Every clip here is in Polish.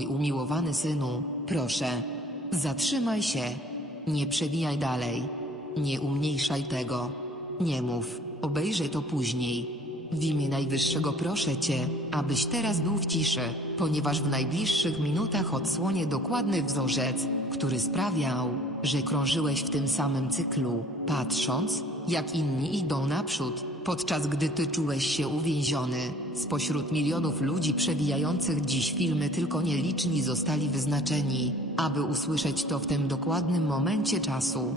Mój umiłowany synu, proszę. Zatrzymaj się. Nie przewijaj dalej. Nie umniejszaj tego. Nie mów, obejrzę to później. W imię Najwyższego proszę Cię, abyś teraz był w ciszy, ponieważ w najbliższych minutach odsłonię dokładny wzorzec, który sprawiał, że krążyłeś w tym samym cyklu, patrząc, jak inni idą naprzód, podczas gdy Ty czułeś się uwięziony. Spośród milionów ludzi przewijających dziś filmy tylko nieliczni zostali wyznaczeni, aby usłyszeć to w tym dokładnym momencie czasu.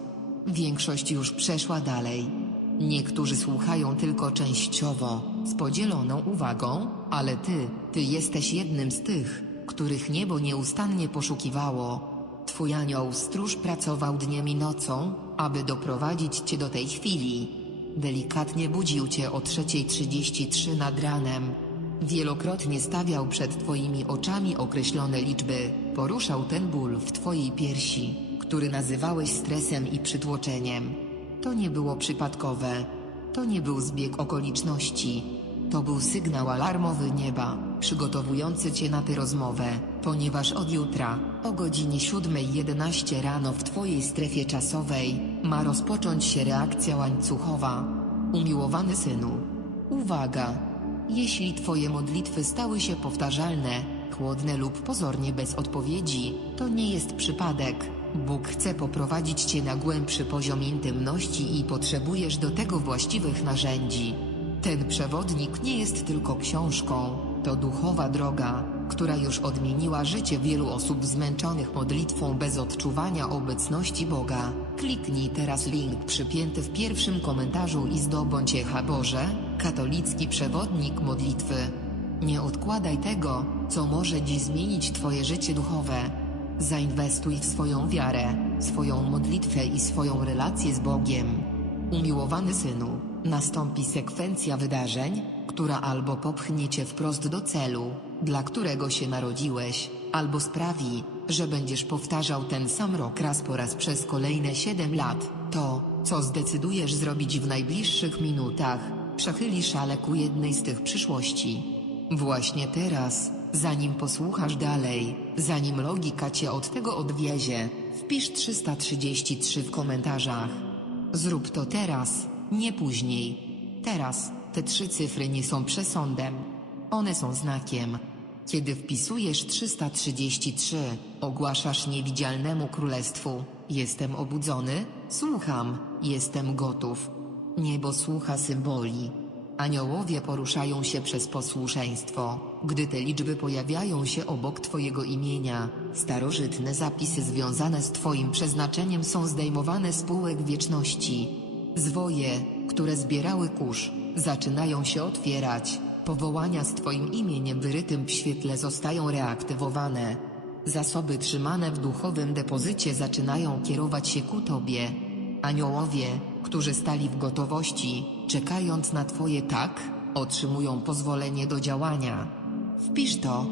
Większość już przeszła dalej. Niektórzy słuchają tylko częściowo, z podzieloną uwagą, ale ty, ty jesteś jednym z tych, których niebo nieustannie poszukiwało. Twój anioł stróż pracował dniem i nocą, aby doprowadzić cię do tej chwili. Delikatnie budził cię o 3.33 nad ranem. Wielokrotnie stawiał przed twoimi oczami określone liczby, poruszał ten ból w twojej piersi, który nazywałeś stresem i przytłoczeniem. To nie było przypadkowe. To nie był zbieg okoliczności. To był sygnał alarmowy nieba, przygotowujący cię na tę rozmowę, ponieważ od jutra, o godzinie 7.11 rano w twojej strefie czasowej, ma rozpocząć się reakcja łańcuchowa. Umiłowany synu. Uwaga! Jeśli twoje modlitwy stały się powtarzalne, chłodne lub pozornie bez odpowiedzi, to nie jest przypadek. Bóg chce poprowadzić cię na głębszy poziom intymności i potrzebujesz do tego właściwych narzędzi. Ten przewodnik nie jest tylko książką, to duchowa droga, która już odmieniła życie wielu osób zmęczonych modlitwą bez odczuwania obecności Boga. Kliknij teraz link przypięty w pierwszym komentarzu i zdobądź Echa Boże, katolicki przewodnik modlitwy. Nie odkładaj tego, co może dziś zmienić Twoje życie duchowe. Zainwestuj w swoją wiarę, swoją modlitwę i swoją relację z Bogiem. Umiłowany synu, nastąpi sekwencja wydarzeń, która albo popchnie cię wprost do celu, dla którego się narodziłeś, albo sprawi, że będziesz powtarzał ten sam rok raz po raz przez kolejne 7 lat. To, co zdecydujesz zrobić w najbliższych minutach, przechyli szale ku jednej z tych przyszłości. Właśnie teraz, zanim posłuchasz dalej, zanim logika cię od tego odwiezie, wpisz 333 w komentarzach. Zrób to teraz, nie później. Teraz, te trzy cyfry nie są przesądem. One są znakiem. Kiedy wpisujesz 333, ogłaszasz niewidzialnemu królestwu: Jestem obudzony, słucham, jestem gotów. Niebo słucha symboli. Aniołowie poruszają się przez posłuszeństwo. Gdy te liczby pojawiają się obok Twojego imienia, starożytne zapisy związane z Twoim przeznaczeniem są zdejmowane z półek wieczności. Zwoje, które zbierały kurz, zaczynają się otwierać. Powołania z Twoim imieniem wyrytym w świetle zostają reaktywowane. Zasoby trzymane w duchowym depozycie zaczynają kierować się ku Tobie. Aniołowie, którzy stali w gotowości, czekając na Twoje tak, otrzymują pozwolenie do działania. Wpisz to.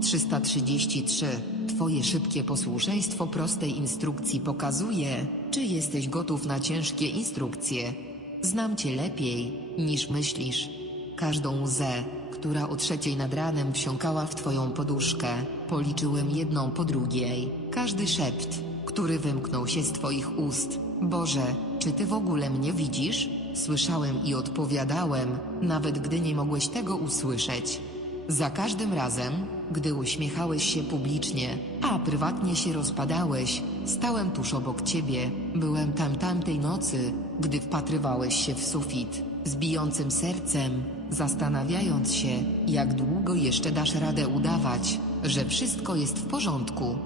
333. Twoje szybkie posłuszeństwo prostej instrukcji pokazuje, czy jesteś gotów na ciężkie instrukcje. Znam Cię lepiej, niż myślisz. Każdą łzę, która o trzeciej nad ranem wsiąkała w Twoją poduszkę, policzyłem jedną po drugiej. Każdy szept, który wymknął się z Twoich ust. Boże, czy Ty w ogóle mnie widzisz? Słyszałem i odpowiadałem, nawet gdy nie mogłeś tego usłyszeć. Za każdym razem, gdy uśmiechałeś się publicznie, a prywatnie się rozpadałeś, stałem tuż obok ciebie, byłem tam tamtej nocy, gdy wpatrywałeś się w sufit, z bijącym sercem, zastanawiając się, jak długo jeszcze dasz radę udawać, że wszystko jest w porządku.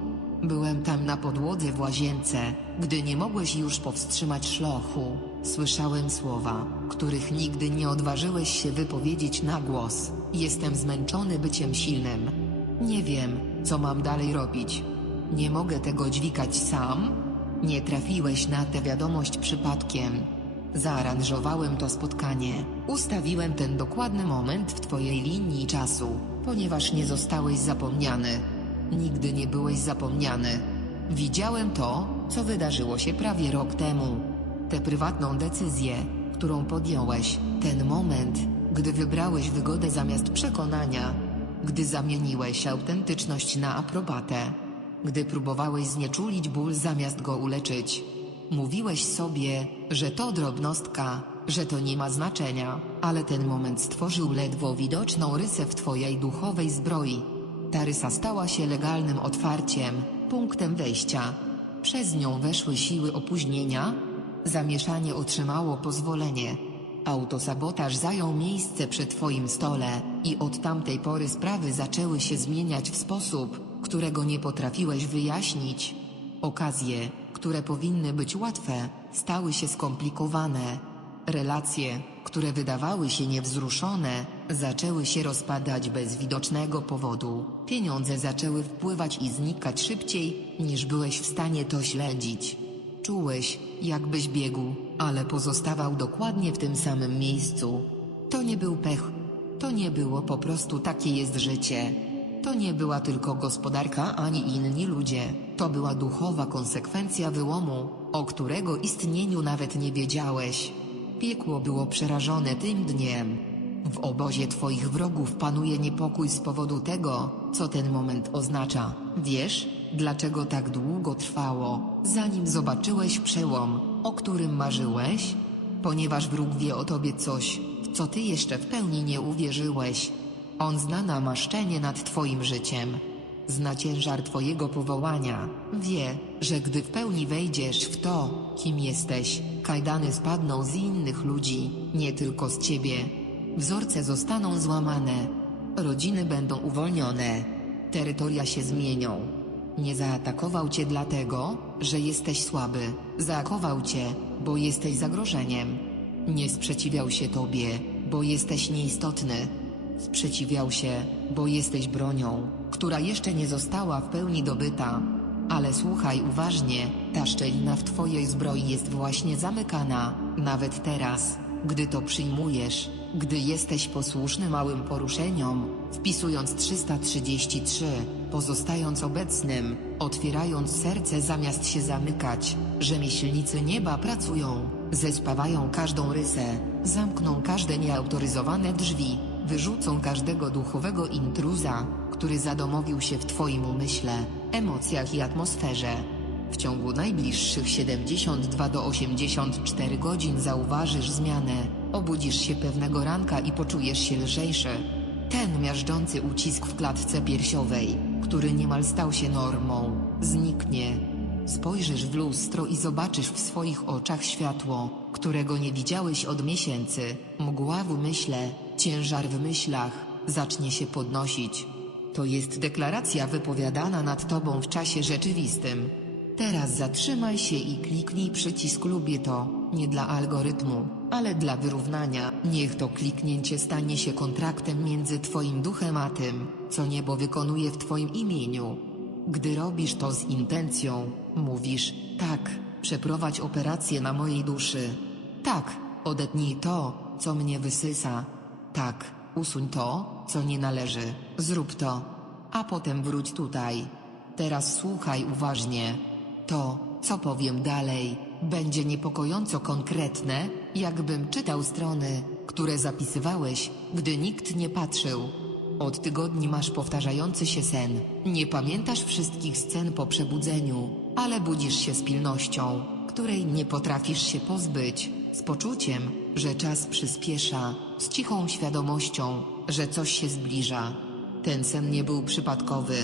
Byłem tam na podłodze w łazience, gdy nie mogłeś już powstrzymać szlochu. Słyszałem słowa, których nigdy nie odważyłeś się wypowiedzieć na głos. Jestem zmęczony byciem silnym. Nie wiem, co mam dalej robić. Nie mogę tego dźwigać sam? Nie trafiłeś na tę wiadomość przypadkiem. Zaaranżowałem to spotkanie. Ustawiłem ten dokładny moment w Twojej linii czasu, ponieważ nie zostałeś zapomniany. Nigdy nie byłeś zapomniany. Widziałem to, co wydarzyło się prawie rok temu. Tę prywatną decyzję, którą podjąłeś, ten moment, gdy wybrałeś wygodę zamiast przekonania. gdy zamieniłeś autentyczność na aprobatę, gdy próbowałeś znieczulić ból zamiast go uleczyć. Mówiłeś sobie, że to drobnostka, że to nie ma znaczenia, ale ten moment stworzył ledwo widoczną rysę w twojej duchowej zbroi. Ta rysa stała się legalnym otwarciem, punktem wejścia. Przez nią weszły siły opóźnienia, zamieszanie otrzymało pozwolenie. Autosabotaż zajął miejsce przy twoim stole i od tamtej pory sprawy zaczęły się zmieniać w sposób, którego nie potrafiłeś wyjaśnić. Okazje, które powinny być łatwe, stały się skomplikowane. Relacje, które wydawały się niewzruszone, zaczęły się rozpadać bez widocznego powodu. Pieniądze zaczęły wpływać i znikać szybciej, niż byłeś w stanie to śledzić. Czułeś, jakbyś biegł, ale pozostawał dokładnie w tym samym miejscu. To nie był pech. To nie było po prostu takie jest życie. To nie była tylko gospodarka ani inni ludzie. To była duchowa konsekwencja wyłomu, o którego istnieniu nawet nie wiedziałeś. Piekło było przerażone tym dniem. W obozie twoich wrogów panuje niepokój z powodu tego, co ten moment oznacza. Wiesz, dlaczego tak długo trwało, zanim zobaczyłeś przełom, o którym marzyłeś? Ponieważ wróg wie o tobie coś, w co ty jeszcze w pełni nie uwierzyłeś. On zna namaszczenie nad twoim życiem. Zna ciężar twojego powołania. Wie, że gdy w pełni wejdziesz w to, kim jesteś, kajdany spadną z innych ludzi, nie tylko z ciebie. Wzorce zostaną złamane. Rodziny będą uwolnione. Terytoria się zmienią. Nie zaatakował cię dlatego, że jesteś słaby. Zaatakował cię, bo jesteś zagrożeniem. Nie sprzeciwiał się tobie, bo jesteś nieistotny. Sprzeciwiał się, bo jesteś bronią, która jeszcze nie została w pełni dobyta. Ale słuchaj uważnie, ta szczelina w twojej zbroi jest właśnie zamykana, nawet teraz, gdy to przyjmujesz, gdy jesteś posłuszny małym poruszeniom, wpisując 333, pozostając obecnym, otwierając serce zamiast się zamykać, rzemieślnicy nieba pracują, zespawają każdą rysę, zamkną każde nieautoryzowane drzwi, wyrzucą każdego duchowego intruza, który zadomowił się w twoim umyśle, emocjach i atmosferze. W ciągu najbliższych 72 do 84 godzin zauważysz zmianę, obudzisz się pewnego ranka i poczujesz się lżejszy. Ten miażdżący ucisk w klatce piersiowej, który niemal stał się normą, zniknie. Spojrzysz w lustro i zobaczysz w swoich oczach światło, którego nie widziałeś od miesięcy. Mgła w umyśle, ciężar w myślach, zacznie się podnosić. To jest deklaracja wypowiadana nad tobą w czasie rzeczywistym. Teraz zatrzymaj się i kliknij przycisk lubię to, nie dla algorytmu, ale dla wyrównania. Niech to kliknięcie stanie się kontraktem między twoim duchem a tym, co niebo wykonuje w twoim imieniu. Gdy robisz to z intencją, mówisz, tak, przeprowadź operację na mojej duszy. Tak, odetnij to, co mnie wysysa. Tak, usuń to, co nie należy. Zrób to, a potem wróć tutaj. Teraz słuchaj uważnie. To, co powiem dalej, będzie niepokojąco konkretne, jakbym czytał strony, które zapisywałeś, gdy nikt nie patrzył. Od tygodni masz powtarzający się sen. Nie pamiętasz wszystkich scen po przebudzeniu, ale budzisz się z pilnością, której nie potrafisz się pozbyć, z poczuciem, że czas przyspiesza, z cichą świadomością, że coś się zbliża. Ten sen nie był przypadkowy.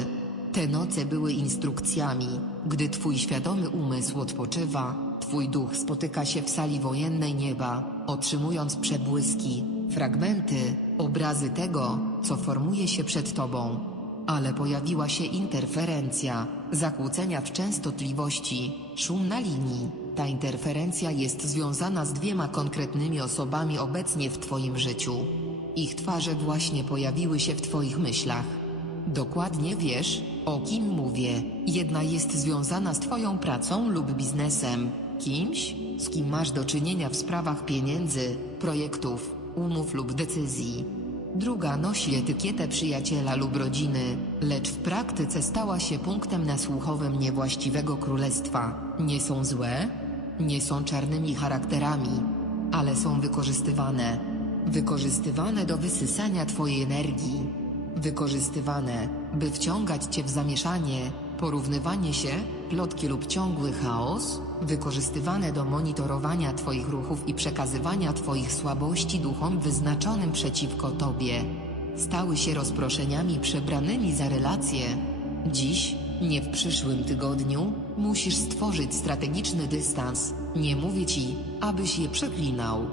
Te noce były instrukcjami. Gdy twój świadomy umysł odpoczywa, twój duch spotyka się w sali wojennej nieba, otrzymując przebłyski, fragmenty, obrazy tego, co formuje się przed tobą. Ale pojawiła się interferencja, zakłócenia w częstotliwości, szum na linii. Ta interferencja jest związana z dwiema konkretnymi osobami obecnie w twoim życiu. Ich twarze właśnie pojawiły się w twoich myślach. Dokładnie wiesz, o kim mówię. Jedna jest związana z Twoją pracą lub biznesem, kimś, z kim masz do czynienia w sprawach pieniędzy, projektów, umów lub decyzji. Druga nosi etykietę przyjaciela lub rodziny, lecz w praktyce stała się punktem nasłuchowym niewłaściwego królestwa. Nie są złe, nie są czarnymi charakterami, ale są wykorzystywane. Wykorzystywane do wysysania Twojej energii. Wykorzystywane, by wciągać cię w zamieszanie, porównywanie się, plotki lub ciągły chaos, wykorzystywane do monitorowania twoich ruchów i przekazywania twoich słabości duchom wyznaczonym przeciwko tobie. Stały się rozproszeniami przebranymi za relacje. Dziś, nie w przyszłym tygodniu, musisz stworzyć strategiczny dystans. Nie mówię ci, abyś je przeklinał.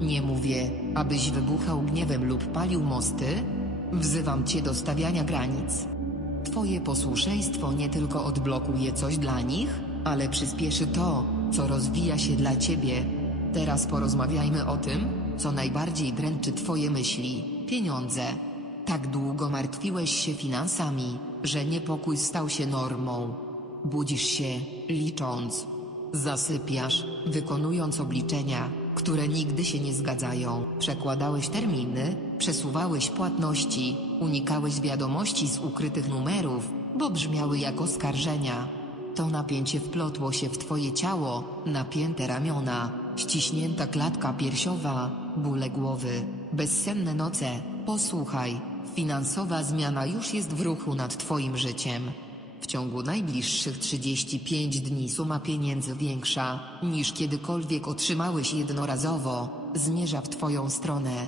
Nie mówię, abyś wybuchał gniewem lub palił mosty. Wzywam cię do stawiania granic. Twoje posłuszeństwo nie tylko odblokuje coś dla nich, ale przyspieszy to, co rozwija się dla ciebie. Teraz porozmawiajmy o tym, co najbardziej dręczy twoje myśli pieniądze. Tak długo martwiłeś się finansami, że niepokój stał się normą. Budzisz się, licząc. Zasypiasz, wykonując obliczenia, które nigdy się nie zgadzają. Przekładałeś terminy, przesuwałeś płatności, unikałeś wiadomości z ukrytych numerów, bo brzmiały jak oskarżenia. To napięcie wplotło się w twoje ciało, napięte ramiona, ściśnięta klatka piersiowa, bóle głowy, bezsenne noce. Posłuchaj, finansowa zmiana już jest w ruchu nad twoim życiem. W ciągu najbliższych 35 dni suma pieniędzy większa niż kiedykolwiek otrzymałeś jednorazowo zmierza w Twoją stronę.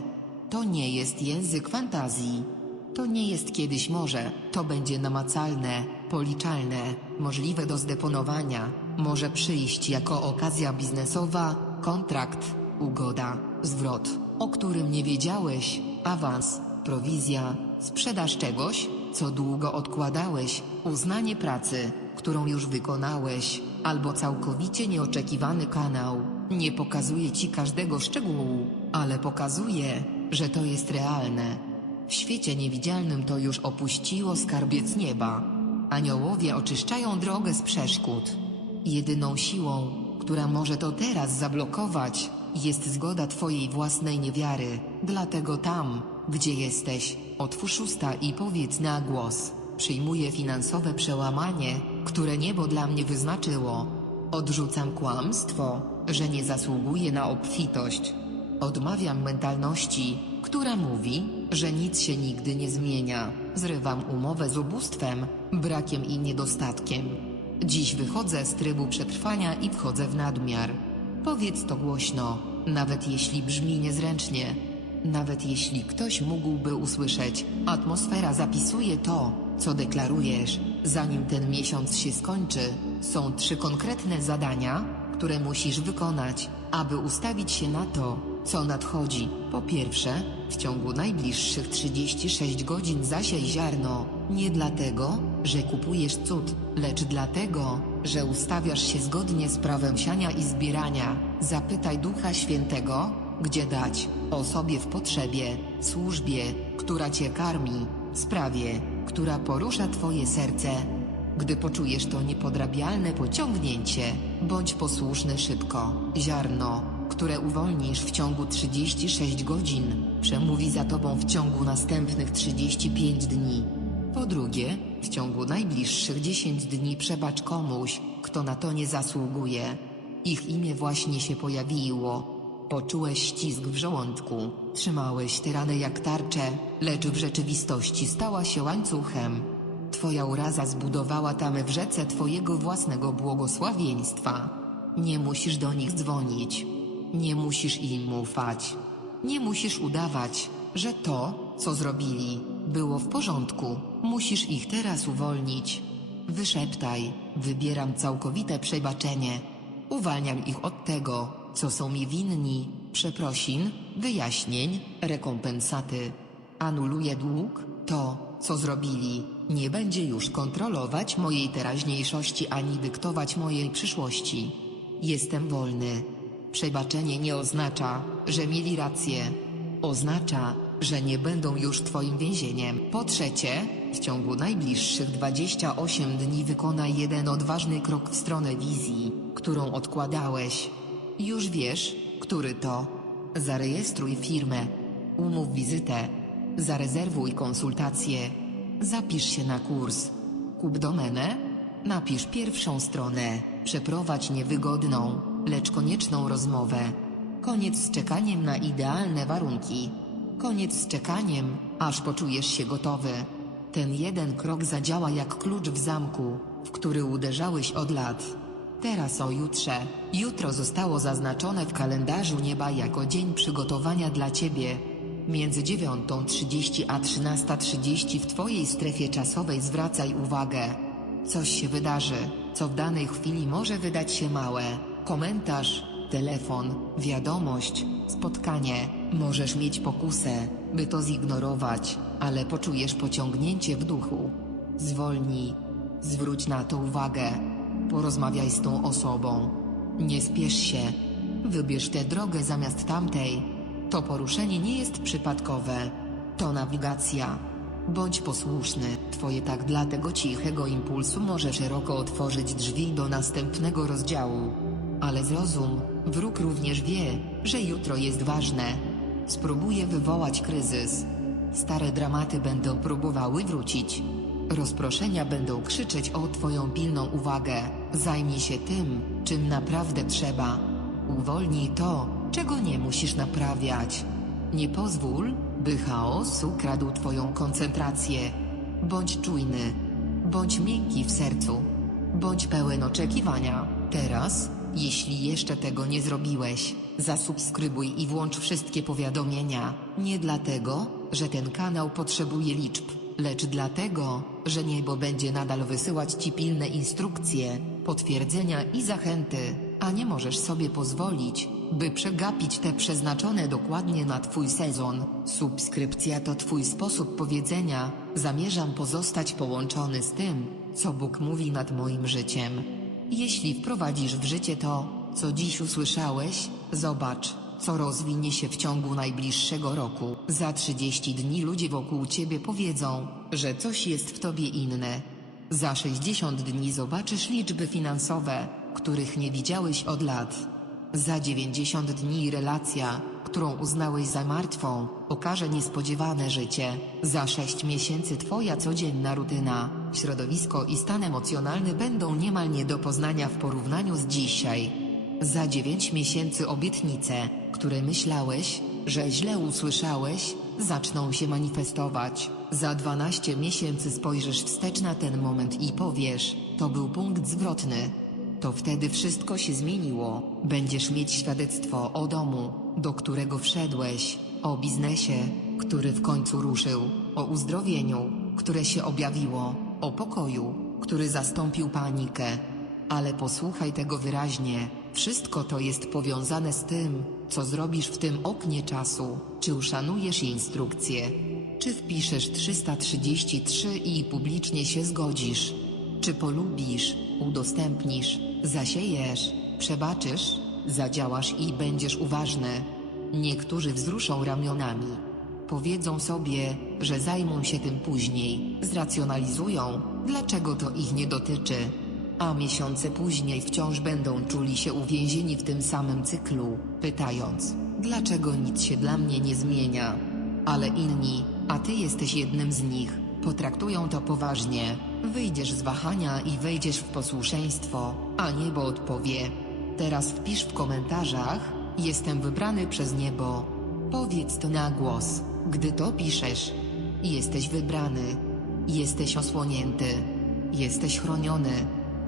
To nie jest język fantazji. To nie jest kiedyś może, to będzie namacalne, policzalne, możliwe do zdeponowania. Może przyjść jako okazja biznesowa, kontrakt, ugoda, zwrot, o którym nie wiedziałeś, awans, prowizja, sprzedaż czegoś, co długo odkładałeś, uznanie pracy, którą już wykonałeś, albo całkowicie nieoczekiwany kanał. Nie pokazuje ci każdego szczegółu, ale pokazuje, że to jest realne. W świecie niewidzialnym to już opuściło skarbiec nieba. Aniołowie oczyszczają drogę z przeszkód. Jedyną siłą, która może to teraz zablokować, jest zgoda Twojej własnej niewiary. Dlatego tam, gdzie jesteś, otwórz usta i powiedz na głos. Przyjmuję finansowe przełamanie, które niebo dla mnie wyznaczyło. Odrzucam kłamstwo, że nie zasługuję na obfitość. Odmawiam mentalności, która mówi, że nic się nigdy nie zmienia. Zrywam umowę z ubóstwem, brakiem i niedostatkiem. Dziś wychodzę z trybu przetrwania i wchodzę w nadmiar. Powiedz to głośno, nawet jeśli brzmi niezręcznie. Nawet jeśli ktoś mógłby usłyszeć, atmosfera zapisuje to, co deklarujesz. Zanim ten miesiąc się skończy, są trzy konkretne zadania, które musisz wykonać, aby ustawić się na to, co nadchodzi. Po pierwsze, w ciągu najbliższych 36 godzin zasiej ziarno. Nie dlatego, że kupujesz cud, lecz dlatego, że ustawiasz się zgodnie z prawem siania i zbierania. Zapytaj Ducha Świętego, gdzie dać, osobie w potrzebie, służbie, która cię karmi, sprawie, która porusza twoje serce. Gdy poczujesz to niepodrabialne pociągnięcie, bądź posłuszny szybko. Ziarno, które uwolnisz w ciągu 36 godzin, przemówi za tobą w ciągu następnych 35 dni. Po drugie, w ciągu najbliższych 10 dni przebacz komuś, kto na to nie zasługuje. Ich imię właśnie się pojawiło. Poczułeś ścisk w żołądku, trzymałeś tę ranę jak tarczę, lecz w rzeczywistości stała się łańcuchem. Twoja uraza zbudowała tamę w rzece Twojego własnego błogosławieństwa. Nie musisz do nich dzwonić. Nie musisz im ufać. Nie musisz udawać, że to, co zrobili, było w porządku. Musisz ich teraz uwolnić. Wyszeptaj, wybieram całkowite przebaczenie. Uwalniam ich od tego, co są mi winni, przeprosin, wyjaśnień, rekompensaty. Anuluję dług, to, co zrobili, nie będzie już kontrolować mojej teraźniejszości ani dyktować mojej przyszłości. Jestem wolny. Przebaczenie nie oznacza, że mieli rację. Oznacza, że nie będą już twoim więzieniem. Po trzecie, w ciągu najbliższych 28 dni wykonaj jeden odważny krok w stronę wizji, którą odkładałeś. Już wiesz, który to. Zarejestruj firmę, umów wizytę, zarezerwuj konsultację, zapisz się na kurs, kup domenę, napisz pierwszą stronę, przeprowadź niewygodną, lecz konieczną rozmowę. Koniec z czekaniem na idealne warunki. Koniec z czekaniem, aż poczujesz się gotowy. Ten jeden krok zadziała jak klucz w zamku, w który uderzałeś od lat. Teraz o jutrze. Jutro zostało zaznaczone w kalendarzu nieba jako dzień przygotowania dla ciebie. Między 9.30 a 13.30 w twojej strefie czasowej zwracaj uwagę. Coś się wydarzy, co w danej chwili może wydać się małe. Komentarz, telefon, wiadomość, spotkanie. Możesz mieć pokusę, by to zignorować, ale poczujesz pociągnięcie w duchu. Zwolnij, zwróć na to uwagę. Porozmawiaj z tą osobą. Nie spiesz się. Wybierz tę drogę zamiast tamtej. To poruszenie nie jest przypadkowe. To nawigacja. Bądź posłuszny. Twoje tak dla tego cichego impulsu może szeroko otworzyć drzwi do następnego rozdziału. Ale zrozum, wróg również wie, że jutro jest ważne. Spróbuje wywołać kryzys. Stare dramaty będą próbowały wrócić. Rozproszenia będą krzyczeć o Twoją pilną uwagę. Zajmij się tym, czym naprawdę trzeba. Uwolnij to, czego nie musisz naprawiać. Nie pozwól, by chaos ukradł Twoją koncentrację. Bądź czujny, bądź miękki w sercu, bądź pełen oczekiwania. Teraz, jeśli jeszcze tego nie zrobiłeś, zasubskrybuj i włącz wszystkie powiadomienia. Nie dlatego, że ten kanał potrzebuje liczb, lecz dlatego, że niebo będzie nadal wysyłać Ci pilne instrukcje, potwierdzenia i zachęty, a nie możesz sobie pozwolić, by przegapić te przeznaczone dokładnie na Twój sezon. Subskrypcja to Twój sposób powiedzenia: zamierzam pozostać połączony z tym, co Bóg mówi nad moim życiem. Jeśli wprowadzisz w życie to, co dziś usłyszałeś, zobacz, co rozwinie się w ciągu najbliższego roku. Za 30 dni ludzie wokół ciebie powiedzą, że coś jest w tobie inne. Za 60 dni zobaczysz liczby finansowe, których nie widziałeś od lat. Za 90 dni relacja, którą uznałeś za martwą, okaże niespodziewane życie. Za 6 miesięcy twoja codzienna rutyna, środowisko i stan emocjonalny będą niemal nie do poznania w porównaniu z dzisiaj. Za 9 miesięcy obietnice, które myślałeś, że źle usłyszałeś, zaczną się manifestować. Za 12 miesięcy spojrzysz wstecz na ten moment i powiesz, to był punkt zwrotny. To wtedy wszystko się zmieniło. Będziesz mieć świadectwo o domu, do którego wszedłeś, o biznesie, który w końcu ruszył, o uzdrowieniu, które się objawiło, o pokoju, który zastąpił panikę. Ale posłuchaj tego wyraźnie. Wszystko to jest powiązane z tym, co zrobisz w tym oknie czasu. Czy uszanujesz instrukcje? Czy wpiszesz 333 i publicznie się zgodzisz? Czy polubisz, udostępnisz, zasiejesz, przebaczysz, zadziałasz i będziesz uważny? Niektórzy wzruszą ramionami. Powiedzą sobie, że zajmą się tym później, zracjonalizują, dlaczego to ich nie dotyczy. A miesiące później wciąż będą czuli się uwięzieni w tym samym cyklu, pytając, dlaczego nic się dla mnie nie zmienia. Ale inni, a ty jesteś jednym z nich, potraktują to poważnie. Wyjdziesz z wahania i wejdziesz w posłuszeństwo, a niebo odpowie. Teraz wpisz w komentarzach, jestem wybrany przez niebo. Powiedz to na głos, gdy to piszesz. Jesteś wybrany, jesteś osłonięty, jesteś chroniony,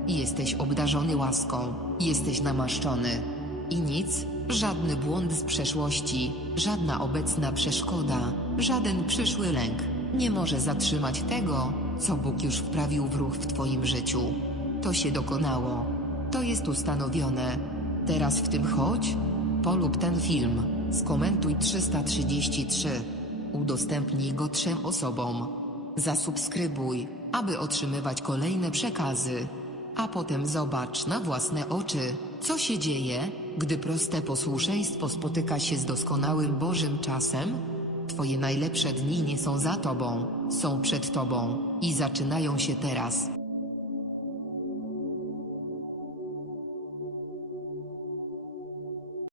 jesteś obdarzony łaską, jesteś namaszczony. I nic, żadny błąd z przeszłości, żadna obecna przeszkoda, żaden przyszły lęk nie może zatrzymać tego, co Bóg już wprawił w ruch w Twoim życiu. To się dokonało. To jest ustanowione. Teraz w tym chodź, polub ten film, skomentuj 333, udostępnij go trzem osobom, zasubskrybuj, aby otrzymywać kolejne przekazy, a potem zobacz na własne oczy, co się dzieje, gdy proste posłuszeństwo spotyka się z doskonałym Bożym czasem. Twoje najlepsze dni nie są za tobą, są przed tobą i zaczynają się teraz.